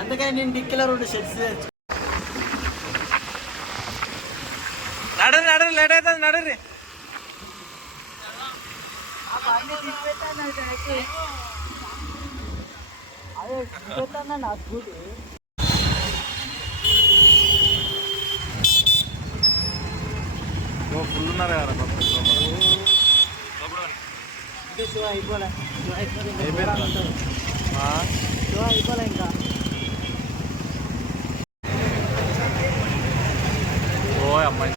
అందుకని నేను డిక్కీలో 2 షర్ట్స్ తెచ్చు. నడరు లేట్ అవుతుంది నడరు. నా స్కూటీ ఫుల్ ఉన్నారు కదా అయిపోలే ఇంకా ఓ అమ్మాయి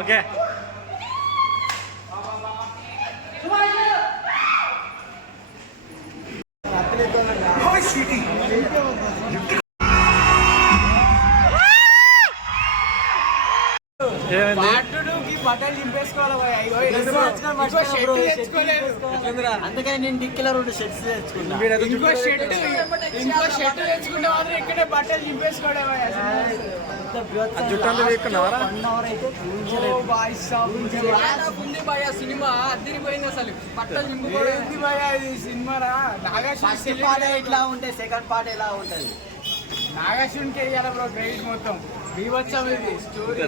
ఓకే బట్టలు చింపేసుకోవాలి. అందుకని నేను డిక్కీలో 2 షర్ట్స్ తెచ్చుకున్నా. ఇంకో షర్ట్ తెచ్చుకుంటే మాత్రం ఇక్కడే బట్టలు చింపేసుకోవడం. సినిమా అద్దరిపోయింది అసలు. బట్టలు చింపుకోవడం సినిమా నాగార్జున ఇట్లా ఉంటే సెకండ్ పార్ట్ ఎలా ఉంటది? నాగార్జునకి వేయాలి బ్రో క్రెడిట్ మొత్తం. బీభత్సం ఇది స్టోరీ.